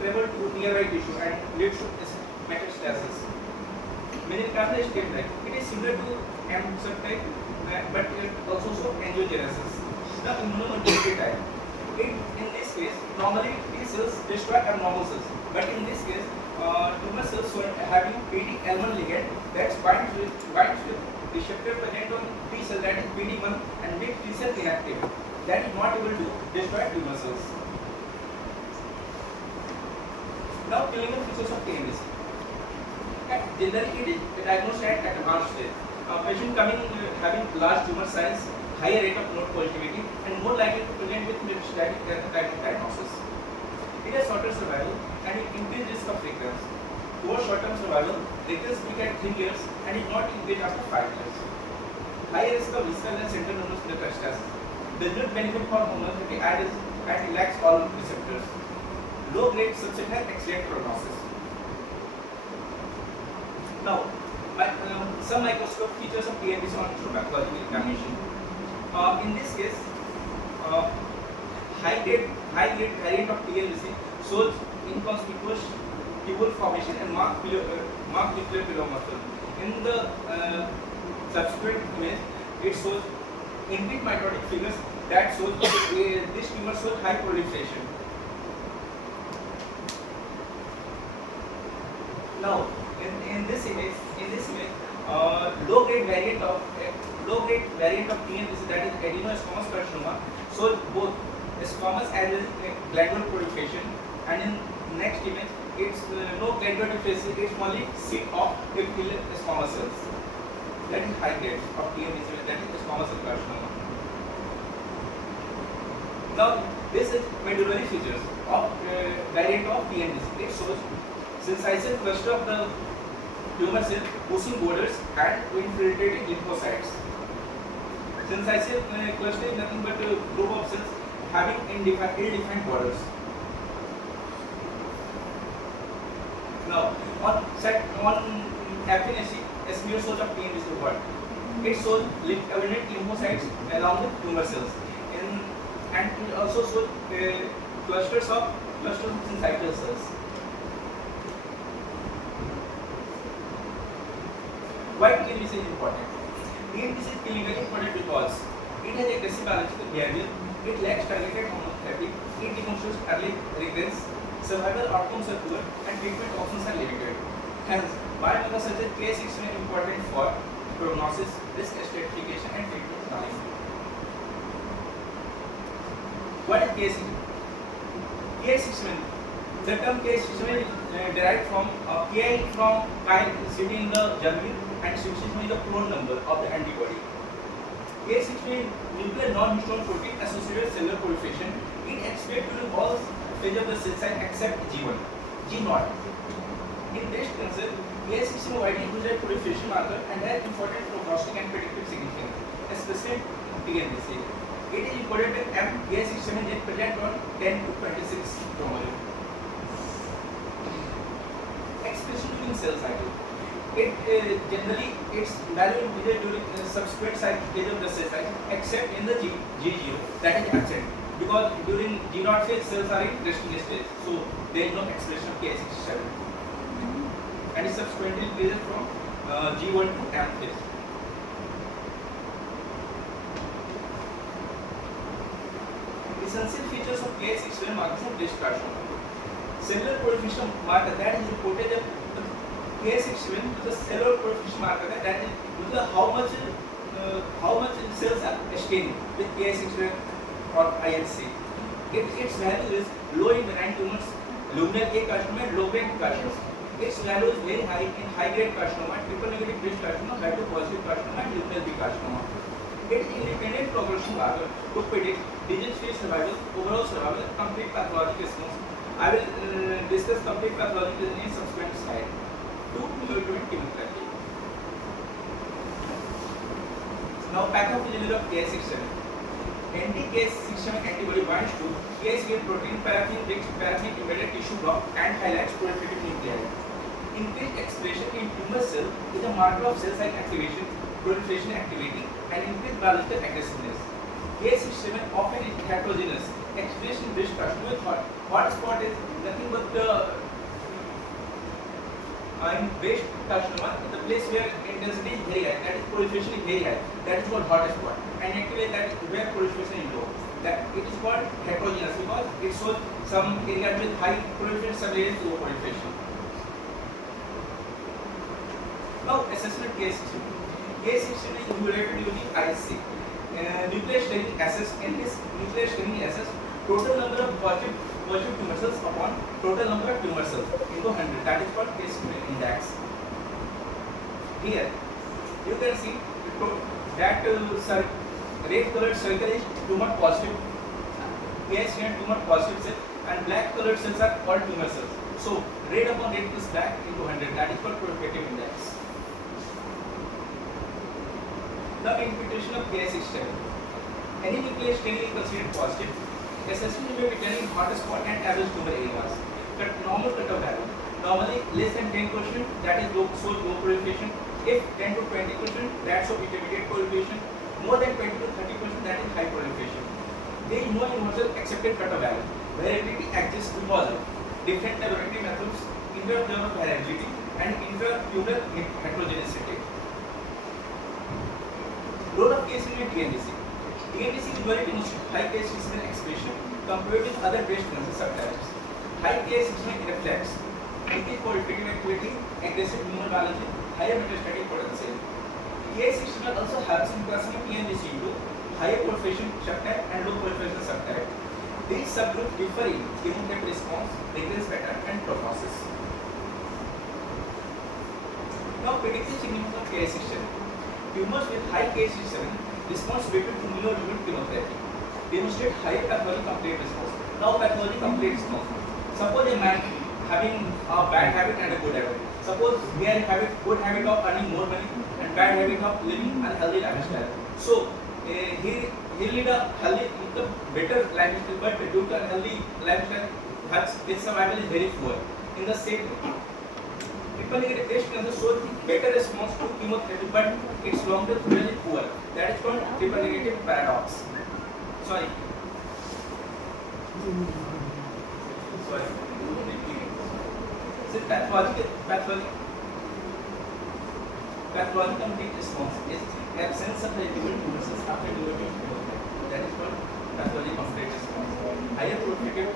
travel to nearby tissue and leads to metastasis. Meaning carnage state type, it is similar to M subtype, but it also shows angiogenesis. The immunomodulatory type. In this case, normally T cells destroy abnormal cells, but in this case, tumor cells having PD-L1 ligand that binds with receptor present on T cell, that is PD-1, and make T cell inactive. That is not able to destroy tumor cells. Now, clinical features of TNBC. Generally, it is diagnosed at advanced stage. Patient coming having large tumor size, higher rate of node positivity, and more likely to present with metastatic diagnosis. It has shorter survival and it increased risk of recurrence. Poor short-term survival, recurrence peak at 3 years and is not increased after 5 years. Higher risk of visceral and central nervous metastasis. Does not benefit from hormonotherapy and lacks all receptors. Low grade subset has excellent prognosis. Now, some microscope features of TNBC on histopathological examination. In this case, high grade variant of TNBC shows inconspicuous tubule formation and marked nuclear pillow. In the subsequent image, it shows increased mitotic figures that shows this tumor shows high proliferation. Now, in this image, low grade variant of TNBC, that is adenosquamous carcinoma, shows both squamous as well as glandular proliferation, and in next image, it's no glandular differentiation, it's only seed of epithelial squamous cells. That is high grade of TNBC, that is squamous cell carcinoma. Now, this is medullary features of variant of TNBC. It shows sensitization cluster of the tumor cell pushing borders and infiltrating lymphocytes. Sensitization cluster is nothing but a group of cells having ill-defined borders. Now, on affinity, SMU shows of TNBC what? It shows abundant lymphocytes along with tumor cells, and it also shows clusters of syncytial cells. Why TNBC is important? TNBC is clinically important because it has aggressive biological behavior, it lacks targeted hormonotherapy, it demonstrates early recurrence, survival outcomes are poor, and treatment options are limited. Hence, biomarkers such as K6 are important for prognosis, risk stratification, and treatment planning. What is K6? K6? The term K6 is derived from Ki from Chi sitting in the germline, and 66 is the clone number of the antibody. K6 is nuclear non-histone protein associated with cellular proliferation. It expressed during all stages of the cell cycle except G1, G0. In breast cancer, K6 is a widely used proliferation marker and has important prognostic and predictive significance, especially TNBC. It is encoded with K67 is present on 10 to 26 chromosome. Expression during cell cycle. It generally its value increases during subsequent stage of the cell cycle, except in the G0, that is absent, because during G0 phase cells are in resting stage, so there is no expression of K67, and it subsequently increases from G1 to M phase. Essential features of K67 markers of breast carcinoma. Cellular proliferation marker, that is reported as K67 to the cellular proliferation marker, that is how much cells are staining with K67 or ILC. Its value is low in benign tumors, luminal A carcinoma, and low grade carcinoma. Its value is very high in high grade carcinoma, triple negative breast carcinoma, HER2 positive carcinoma, and luminal B carcinoma. It is independent progression marker to predict disease-free survival, overall survival, complete pathologic response. I will discuss complete pathological in a subsequent slide. 2 chemotherapy. Now, pathophysiology of K67. Anti-K67 antibody binds to K68 protein, paraffin-rich, paraffin-embedded tissue block, and highlights proliferative nuclei. Increased expression in tumor cell is a marker of cell cycle activation, proliferation activity, and increased biological aggressiveness. K67 often is heterogeneous, expression-rich carcinoma. Hot spot is nothing but in breast carcinoma, the place where intensity is very high, that is proliferation is very high, that is called hot spot. And actually that is where proliferation is low. That it is called heterogeneous because it shows some areas with high proliferation, some areas low proliferation. Now assessment case system. Case system is related to the IC. Nuclear staining assess. In this nuclear staining assess, total number of positive tumor cells upon total number of tumor cells into 100. That is called case system index. Here you can see that red colored circle is tumor positive. Case system tumor positive cell, and black colored cells are all tumor cells. So red upon red plus black into 100. That is called proliferative index. The interpretation of KS67. Any nuclear staining is considered positive. Assessment may be done in hot spot and average tumor areas. Cut normal cutoff value. Normally less than 10%, that is low, so low proliferation. If 10 to 20%, that shows intermediate proliferation. More than 20 to 30%, that is high proliferation. There is no universal accepted cutoff value. Variability exists because of different laboratory methods, inter-tumoral variability, and inter-tumoral heterogeneity. Role of case in TNBC. TNBC is very demonstrated high case system expression compared with other breast cancer subtypes. High case system reflects anti-proliferative activity, aggressive tumor biology, higher metastatic potential. Case system also helps in classifying TNBC into higher proliferation subtype and low proliferation subtype. These subgroups differ in chemotherapy response, recurrence pattern, and prognosis. Now, predictive significance of case system. Tumors with high KS67 response better to immunoglobulin chemotherapy, demonstrate higher pathology complete response. Now pathology complete response. Suppose a man having a bad habit and a good habit. Suppose he has good habit of earning more money and bad habit of living unhealthy lifestyle. So he lead a healthy, better lifestyle, but due to unhealthy lifestyle, his survival is very poor. In the same way, triple negative breast cancer shows better response to chemotherapy, but its long-term survival is poor. That is called triple negative paradox. Sorry. So pathology complete response is absence of eligible tumor cells after chemotherapy. That is called pathology complete response. Higher proliferative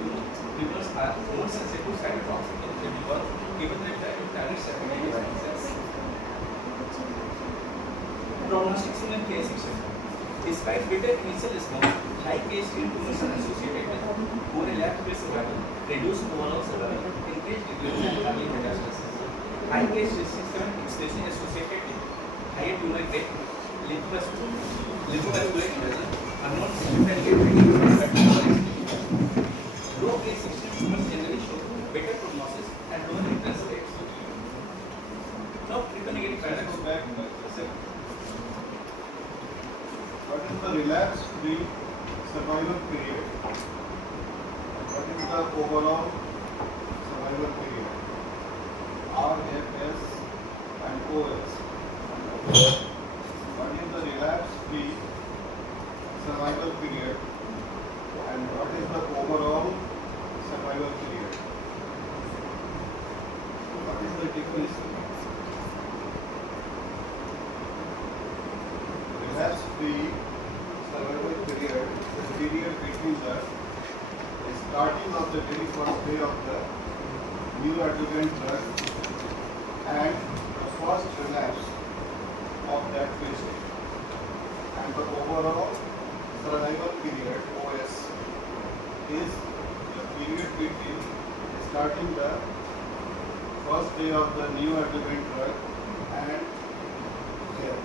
tumors are more sensitive to cytotoxic because chemotherapy targets secondary divine cells. Prognostics in case system. Despite better initial response, high case tumors are associated with poor relapse-free survival, reduced overall survival, increased decrease in early metastasis. High case system expression associated with higher tumor grade, lymphovascular invasion, unknown significant low case system tumors generally show better prognosis and lower recurrence rates. Now, triple negative paradox. What is the relapse-free survival period? What is the overall survival period? RFS and OS. What is the relapse-free survival period? And what is the overall survival period? What is the difference? Relapse-free survival period, the period between the starting of the very first day of the new adjuvant drug and the first relapse of that patient, and the overall survival period OS is the period between starting the first day of the new adjuvant drug and death.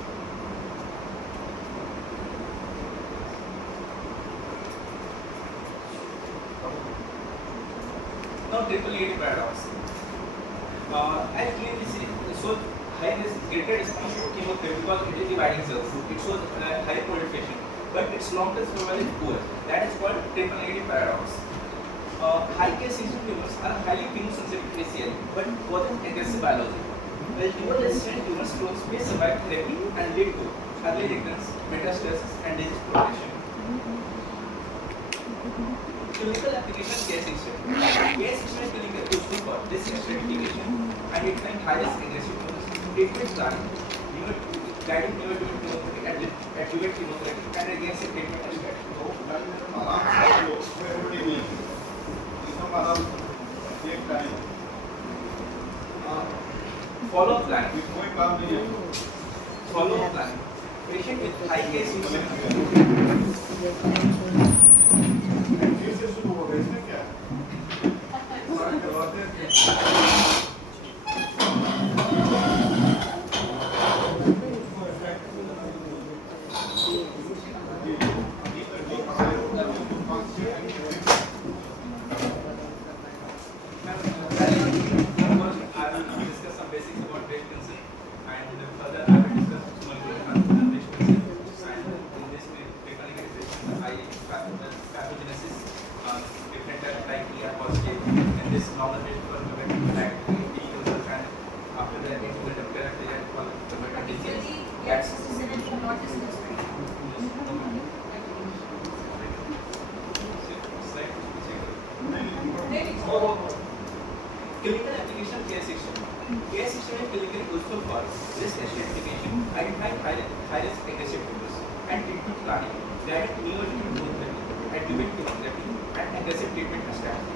Now, triple negative paradox. As TNBC shows high risk, greater response to chemotherapy because it is dividing cells. It shows high proliferation, but its long-term survival is poor. That is called triple negative paradox. High case system tumors are highly chemosensitive facially, but possess aggressive biology. While tumor-resistant tumors may survive therapy and lead to early recurrence, metastasis, and disease progression. Clinical application case history. Case history clinical useful for this stratification and it can highest aggressive treatment planning, guiding neoadjuvant chemotherapy and adjuvant chemotherapy and against treatment strategy. Follow-up planning. Follow-up planning. Patient with high case history. Clinical application case section. Case section is clinically useful for risk stratification, identifying high risk aggressive tumors, and treatment planning, guided neoadjuvant chemotherapy, adjuvant chemotherapy, and aggressive treatment strategy.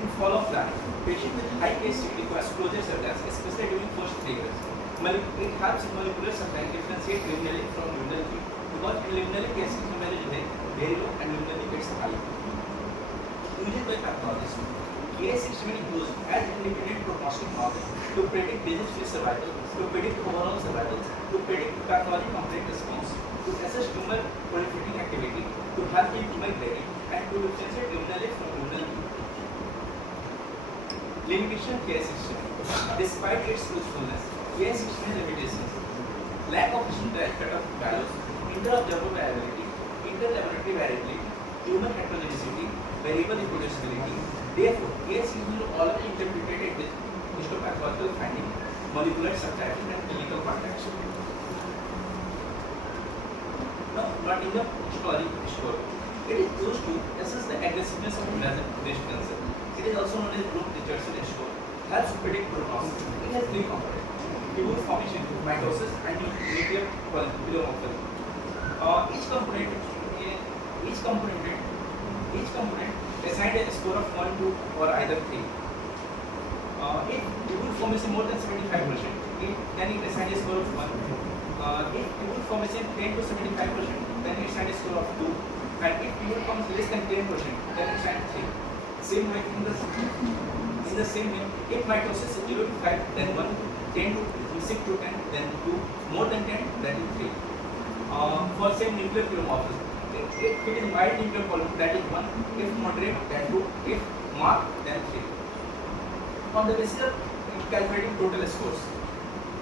In follow-up planning, patient with high case requires closure surveillance, especially during first 3 years. It helps molecular supply differentiate liminally from luminally because liminally case number is very low and luminally it's high. Used by pathologists. Case instrument used as independent prognostic model to predict disease-free survival, to predict overall survival, to predict pathology complete response, to assess tumor proliferating activity, to help in tumor grading, and to differentiate luminally from luminally. Limitation case instrument. Despite its usefulness, case instrument limitations: lack of standard cutoff values, inter-observer variability, inter-laboratory variability, tumor heterogeneity, variable reproducibility. Therefore, case is always interpreted with histopathological finding, molecular subtyping, and clinical context. Now, what is the histology score? It is used to assess the aggressiveness of breast cancer. It is also known as group Richardson score. Helps predict prognosis. It has 3 components: tumor formation, mitosis, and nuclear polymorphism. Each component assigned a score of 1, 2, or either 3. If tumor formation more than 75%, then it assigns a score of 1. If tumor formation 10 to 75%, then it assigns a score of 2. And if tumor forms less than 10%, then it assigns 3. Same way in the same way, if mitosis is 0 to 5, then 1, 10 to 6 to 10, then 2, more than 10, then 3. For same nuclear polymorphism, if it is mild nuclear polymorphism, that is 1, if moderate, then 2, if marked, then 3. On the basis of calculating total scores,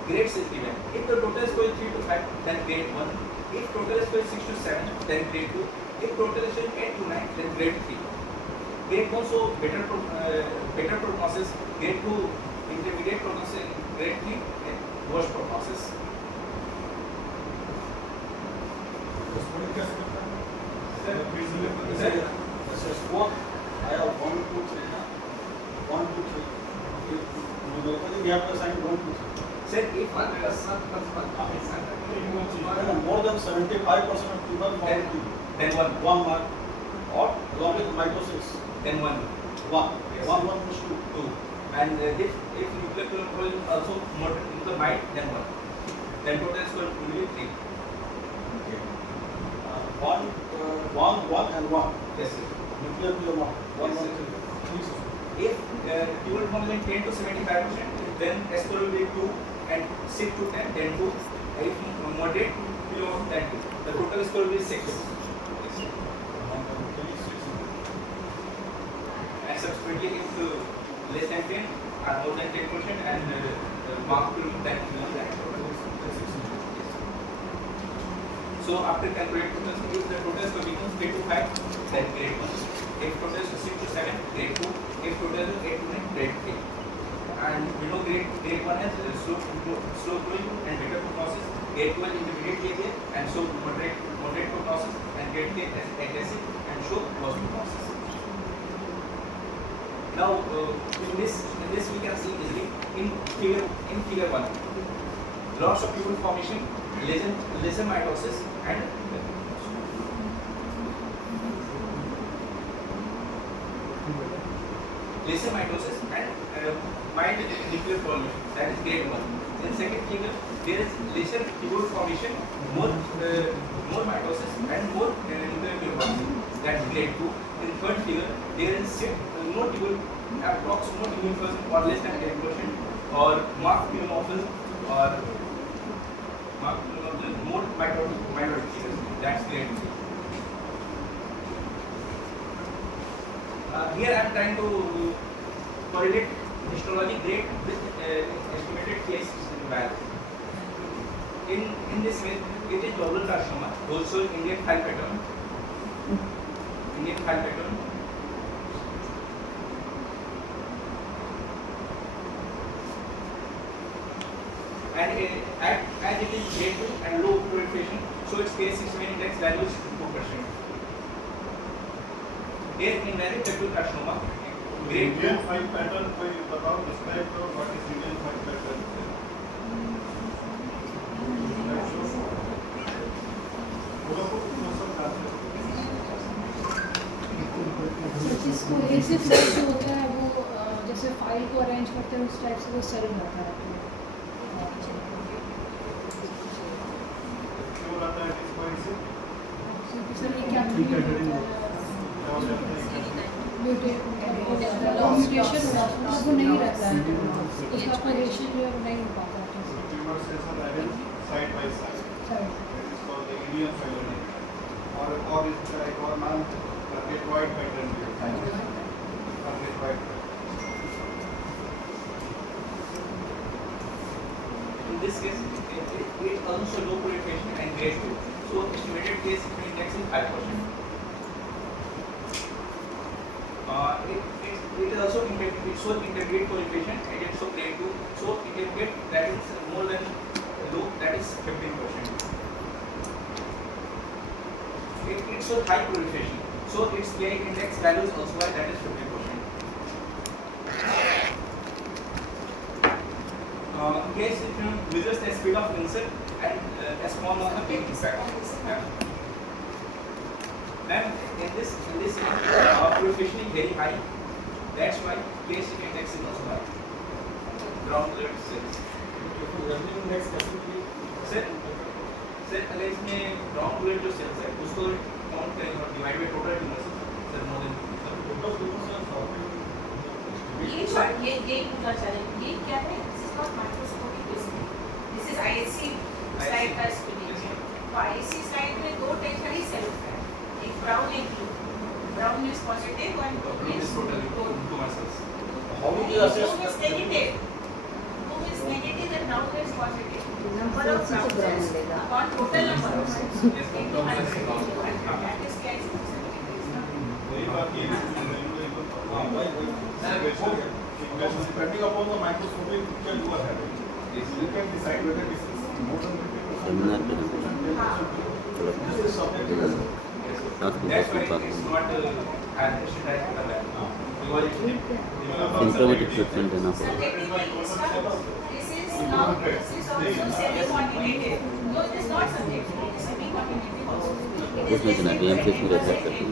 grades is given. If the total score is 3 to 5, then grade 1. If total score is 6 to 7, then grade 2. If total score is 8 to 9, then grade 3. Grade 1 so better prognosis, grade 2 intermediate prognosis, grade 3 worst prognosis. What I have 1, 2, 3. 1, 2, 3. Numerically, we have to assign 1, 2, 3. Sir, if 1 plus 1 plus 1 More than 75% of people then 1 mark, or along with mitosis, then 1 1. Yes. 1 plus 2. 2. And if nuclear polymorphism also more mild, then 1. Then total score will be 3. Okay. 1 and 1. Yes, sir. Nuclear polymorph. 1, Yes, 1, sir. 3. 3. If tumor formation 10 to 75%, then score will be 2, and 6 to 10, then 2. If moderate, below, then 2. The total score will be 6. And subsequently, if less than 10 or more than 10%, and mark will be 10 below that. So after calculating total score, if the total score becomes 3 to 5, then grade 1. If total is 6 to 7, grade 2. If total is 8 to 9, grade 3. And we know grade 1 has slow growing and better prognosis. grade 2 intermediate behavior and show moderate prognosis, and grade 3 as aggressive and show worse prognosis. Now in this we can see easily in figure 1, loss of pupil formation, lesion mitosis and mild nuclear formation, that is grade 1. In second figure, there is lesion tubule formation, more mitosis and more nuclear formation, that is grade 2. In third figure, there is no tubule, approx no tubule person or less than 10%, or marked pneumophiles or marked pneumophiles, more mitotic figures, that's grade 3. Here I am trying to correlate histology grade with estimated case value. In this way, it is global carcinoma, also Indian file pattern. And as it is grade 2 and low proliferation, so its case 6 index value is 2%. Here indirect ductal carcinoma, grade 2. Indian file pattern कोई बताओ, describe करो what is Indian file pattern. जिसको ऐसे flat जो होता है वो जैसे फाइल को अरेंज करते हैं उस टाइप से वो सेल रहता है। क्यों रहता है इसको ऐसे? सर ये क्या म्यूटेशन वो नहीं रहता है, उसका ऑपरेशन जो है नहीं हो पाता है। Tumor cells are arranged side by side. That is called the Indian file pattern. और इसका एक और नाम targetoid pattern भी है. Targetoid pattern. In this case, it also low proliferation and grade 2. So estimated case index is 5%. It is also intermediate proliferation and it shows grade 2. So intermediate, that is more than low, that is 15%. It shows high proliferation. So its KI index value is also high, that is 50%. In case if you measure the speed of insect and as form of the big effect. Then in this proliferation is very high. That's why case index is also high. Ground blood cells. Sir अगर इसमें ground blood जो sales है उसको count करें और divide by total tumours sir more than ये पूछना चाह रहे हैं ये क्या है? This is not microscopic basically, this is ISC slide का एक्सप्लेनेशन। तो आईएससी स्लाइड में दो टेरिटरी सेल्स हैं, एक ब्राउन एक ब्लू। ब्राउन इज पॉजिटिव और blue is total tumour cells How do you assess blue is negative, blue is negative and brown is positive. Number of brown cells upon total number of cells into 100, that is case वही बात ये है. depending upon the microscopic picture you are having, you can decide whether this is more than 50%, 10%. This is subjective. that's why it's not as standardized in the lab because it's Informative treatment enough. this is also semi-quantitative. No, it is not subjective, it is semi-quantitative also. It is उसमें less जना than BMC में रहता 20%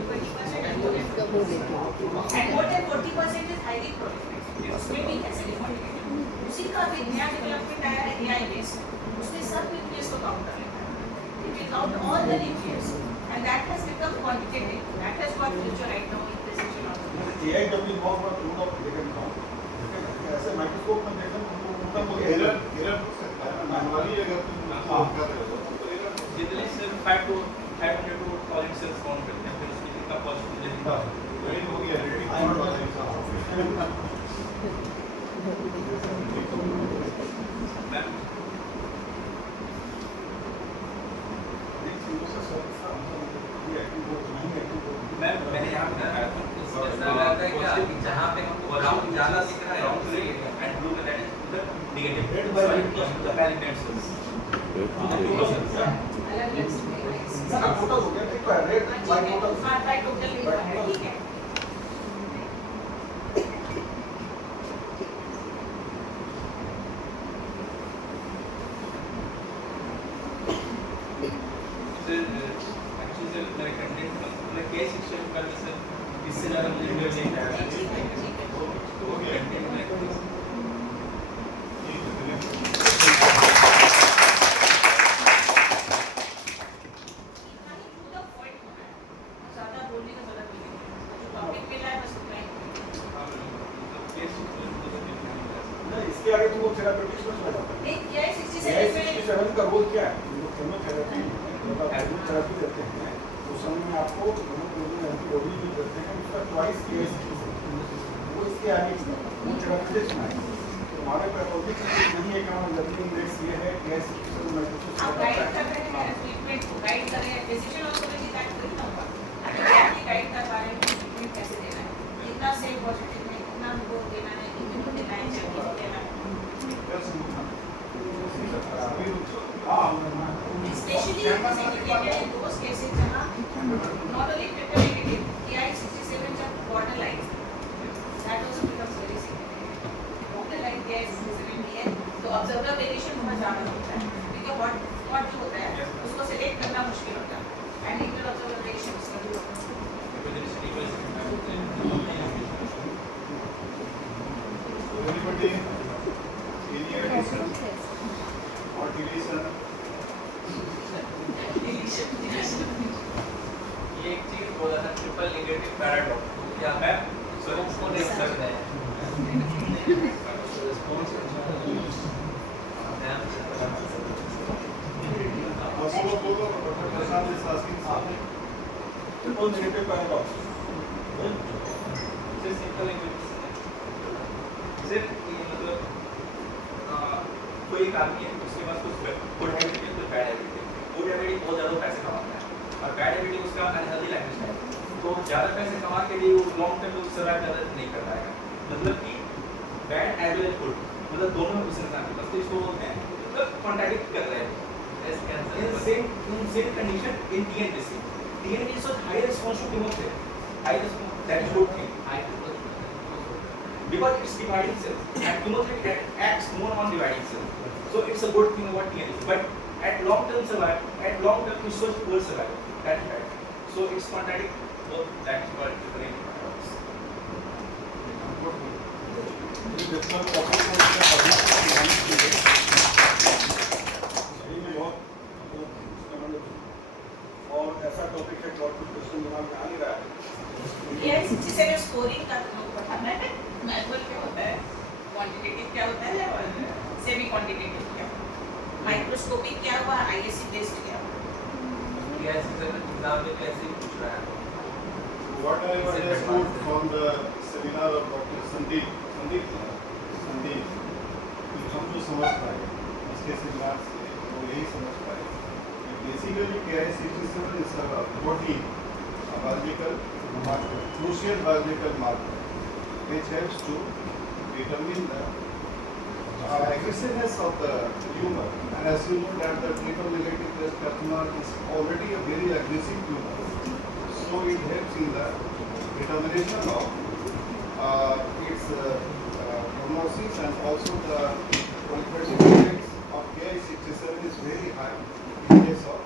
and more than 40% is highly proliferative. उसमें भी है semi-quantitative. उसी का भी नया डेवलपमेंट आया है AI बेस, उसने सब न्यूक्लियस को काउंट कर लेता है. It will count all the nucleus and that has become quantitative. That has got future right now in precision of AI जब भी बहुत बड़ा टूल ऑफ लेकिन ऐसे माइक्रोस्कोप में देखना उनका कोई एरर हो सकता है. मैनुअली अगर तुम कर रहे हो तो एरर जनरली सिर्फ 500 to 1000 cells काउंट करते हैं फिर उसकी कितना पॉजिटिव वही हो गया रेडी फॉर मैम मैंने यहाँ पे आया था ऐसा लगता है क्या कि जहाँ पे हमको ग्राउंड ज़्यादा दिख रहा है and blue that is the negative. Red by red the malignant cells. Red by red. Sir actually sir मेरे कंटेंट मतलब केस शिक्षण का सर इससे ज़्यादा मुझे वीडियो नहीं आया है तो कंटेंट में ज़्यादा बोलने का जरूरत नहीं है जो टॉपिक मिला है बस उतना ही केस शिक्षण नहीं, इसके आगे तुमको थेरापेटिक्स में चला जाता है। नहीं क्या है 67 में 67 का रोल क्या है? जो केमोथेरेपी एल्बोथेरेपी देते हैं उस समय में आपको हेमोग्लोबिन एंटीबॉडी भी देते हैं उसका चॉइस किया है वो इसके आगे वो थेरापेटिक्स में है तो हमारे पैथोलॉजी नहीं है कि हमारा लर्निंग इंडेक्स ये है केस आप गाइड कर रहे हैं ट्रीटमेंट को गाइड कर रहे हैं physician also will be guide करना होगा अगर आप गाइड कर पा रहे हैं ट्रीटमेंट कैसे देना है कितना सेफ पॉजिटिव में कितना वो देना है कितना देना है जल्दी देना है Especially it is indicated in those cases जहाँ not only triple negative, TI-67 जब borderline, that also becomes very significant. Borderline TI-67 है, तो observer variation बहुत ज़्यादा होता है, क्योंकि what जो होता है, उसको select करना मुश्किल होता है, and inter observer variation उसका भी होता है. Everybody, any addition or deletion? ये एक चीज बोला था ट्रिपल नेगेटिव पैराडॉक्स तो क्या मैं स्वरूप को देख सकता है Also, Dr. Prasad is asking something. Triple negative paradox sir simple language sir ये मतलब कोई एक आदमी है उसके पास कुछ गुड हैबिट है कुछ बैड हैबिट है गुड हैबिट बहुत ज़्यादा पैसे कमाता है और बैड हैबिट उसका अनहेल्दी लाइफस्टाइल तो ज़्यादा पैसे कमा के लिए वो लॉन्ग टर्म में सर्वाइव ज़्यादा नहीं कर पाएगा मतलब कि bad as well as good मतलब दोनों उस इंसान के पास तो इसको बोलते हैं मतलब कॉन्ट्रैडिक्ट कर रहे हैं in same condition in TNBC so high response to chemotherapy high response that is good thing because it's dividing cells and chemotherapy acts more on dividing cells so it's a good thing about TNBC but at long term it shows poor survival that's right so it's contradict both that's called different paradox और ऐसा topic है और कुछ question दिमाग में आ नहीं रहा है TI-67 स्कोरिंग का तुमको बताना है मैनुअल क्या होता है क्वांटिटेटिव क्या होता है और सेमी क्वांटिटेटिव क्या होता है माइक्रोस्कोपिक क्या हुआ ISC बेस्ड क्या हुआ एग्जाम में कैसे पूछ रहा है What I understood from the seminar of Dr. Sandeep, you come to समझ पाए इसके सेमिनार से वो यही समझ पाए कि basically TI-67 is a protein, a biological marker, crucial biological marker, which helps to determine the aggressiveness of the tumor. And as you know that the triple negative breast carcinoma is already a very aggressive tumor. So it helps in the determination of its prognosis and also the proliferative index of TI-67 is very high in case of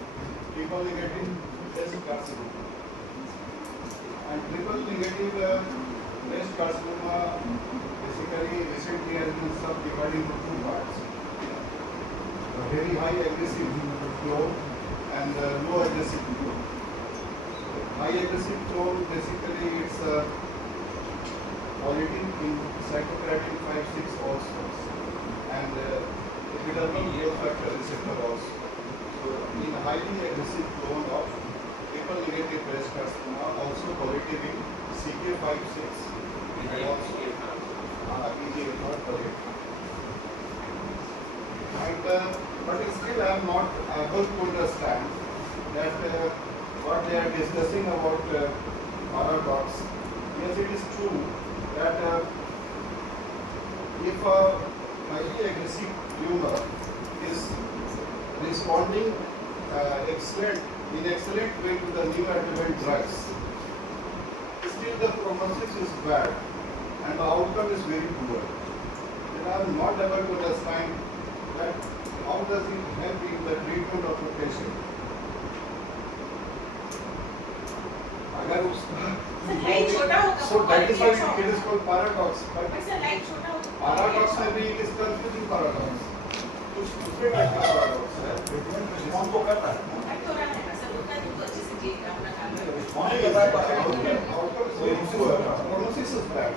triple negative breast carcinoma. And triple negative breast carcinoma basically recently has been subdivided into two parts. A very high aggressive clone and low aggressive clone. High aggressive clone basically it's polytin in cytokeratin 5-6 also and epidermal growth factor receptor also. So in highly aggressive clone of triple negative breast carcinoma also positive in CK5-6 and also EGFR positive. And but still I am not able to understand that what they are discussing about paradox. Yes, it is true that if a highly aggressive tumor is responding in excellent way to the neoadjuvant drugs, still the prognosis is bad and the outcome is very poor. Then I am not able to understand that how does it help in the treatment of the patient. अगर उस sir light छोटा होगा so that is why it is called paradox. But but sir light छोटा होगा paradox में भी it is confusing paradox. कुछ दूसरे टाइप का paradox है. रिस्पॉन्स को करता है कट हो रहा है ना सर उतना तो अच्छे से जी अपना काम कर रिस्पॉन्स कर रहा है Prognosis is bad.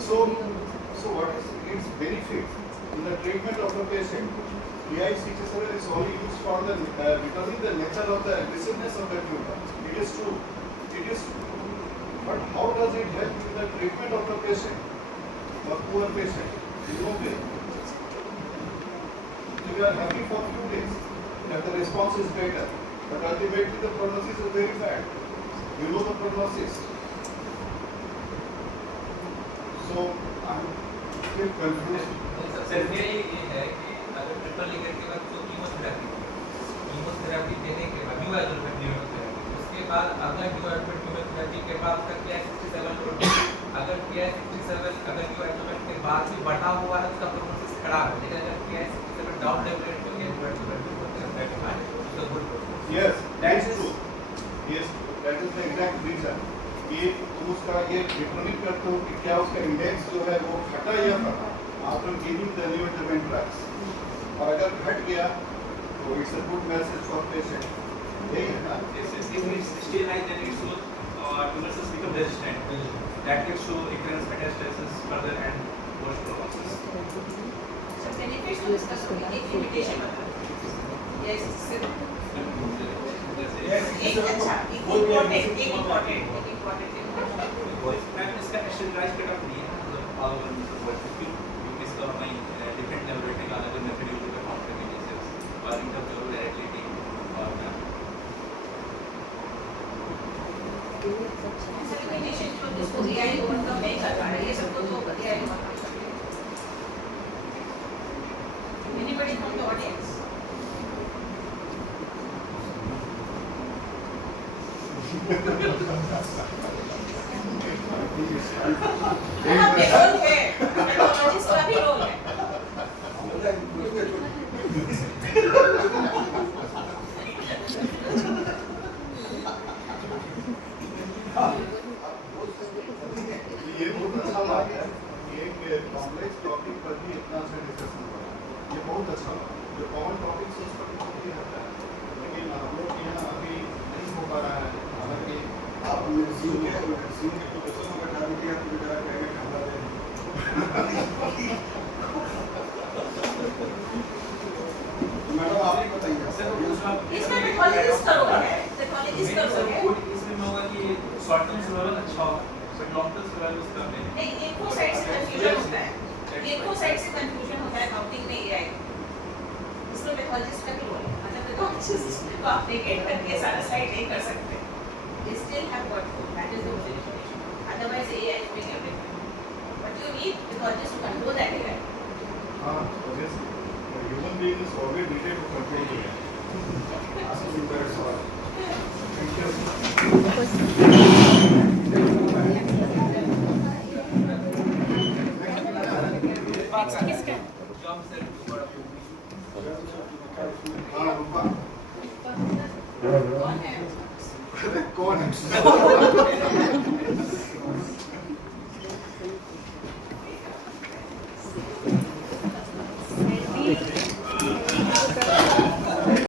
So what is its benefit in the treatment of the patient? AI-67 is only used for the determining the nature of the aggressiveness of the tumor. It is true. It is true. But how does it help in the treatment of the patient, the poor patient? No way. So we are happy for few days that the response is better, but ultimately the prognosis is very bad. You know the prognosis. So I'm still confused. Sir ये है कि अगर triple negative है तो chemotherapy देने के बाद new adjournment chemotherapy उसके बाद अगर न्यू एडजमेंट कीमोथेरेपी के बाद का KI-67 अगर KI-67 अगर न्यू एडजमेंट के बाद भी बढ़ा हुआ है उसका प्रोग्नोसिस खराब है लेकिन अगर KI-67 डाउन लेवल तो न्यू एडजमेंट कीमोथेरेपी है तो good prognosis Yes, that is true. Yes, that is the exact reason. ये तुम उसका ये डिटरमिन करते हो कि क्या उसका इंडेक्स जो है वो घटा या बढ़ा after giving the new adjournment drugs और अगर घट गया तो it's a good message for patient यही है ना Yes, if it's still like then it shows tumors has become resistant. That can show recurrence metastasis further and worse prognosis. Sir benefits तो discuss होंगे एक लिमिटेशन बता yes sir एक अच्छा एक इम्पोर्टेंट मैम इसका स्टैंडर्डाइज कट ऑफ नहीं है मतलब ऑल ओवर वर्ल्ड क्योंकि इसका हमें डिफरेंट लेबोरेटरी का अलग मेथड यूज करके काउंट करने के लिए और इंटरव्यू डायरेक्टली और सर लिमिटेशन जो जिसको एआई ओवरकम नहीं कर पा रहा है ये सबको तो एआई ओवरकम कर देगा anybody from the audience role है टेक्नोलॉजिस्ट का भी रोल है ये बहुत अच्छा बात है एक कॉम्प्लेक्स टॉपिक पर भी इतना अच्छा डिस्कशन हो रहा है ये बहुत अच्छा बात है जो कॉमन टॉपिक उस पर बहुत ही रहता है लेकिन हम लोग के यहाँ अभी नहीं हो पा रहा है हालांकि आप मेडिसिन के प्रोफेशनल में बैठा दीजिए तो बेचारा कहेंगे हमला दे मैडम आप ही बताइए इसमें टेक्नोलॉजिस्ट का रोल है टेक्नोलॉजिस्ट का रोल है इसमें मैं होगा कि शॉर्ट टर्म सर्वाइवल अच्छा होगा बट लॉन्ग टर्म सर्वाइवल उसका नहीं नहीं इनको साइड से कंफ्यूजन होता है इनको साइड से कंफ्यूजन होता है काउंटिंग में एआई इसमें टेक्नोलॉजिस्ट का भी रोल है मतलब टेक्नोलॉजिस्ट को आप नेगेट करके सारा साइड नहीं कर सकते they still have got to that is the only limitation otherwise AI is doing everything but you need technologists to control that AI हाँ obviously human being is always needed to control the AI ask me better sir thank you job sir हाँ रूपा कौन है कौन है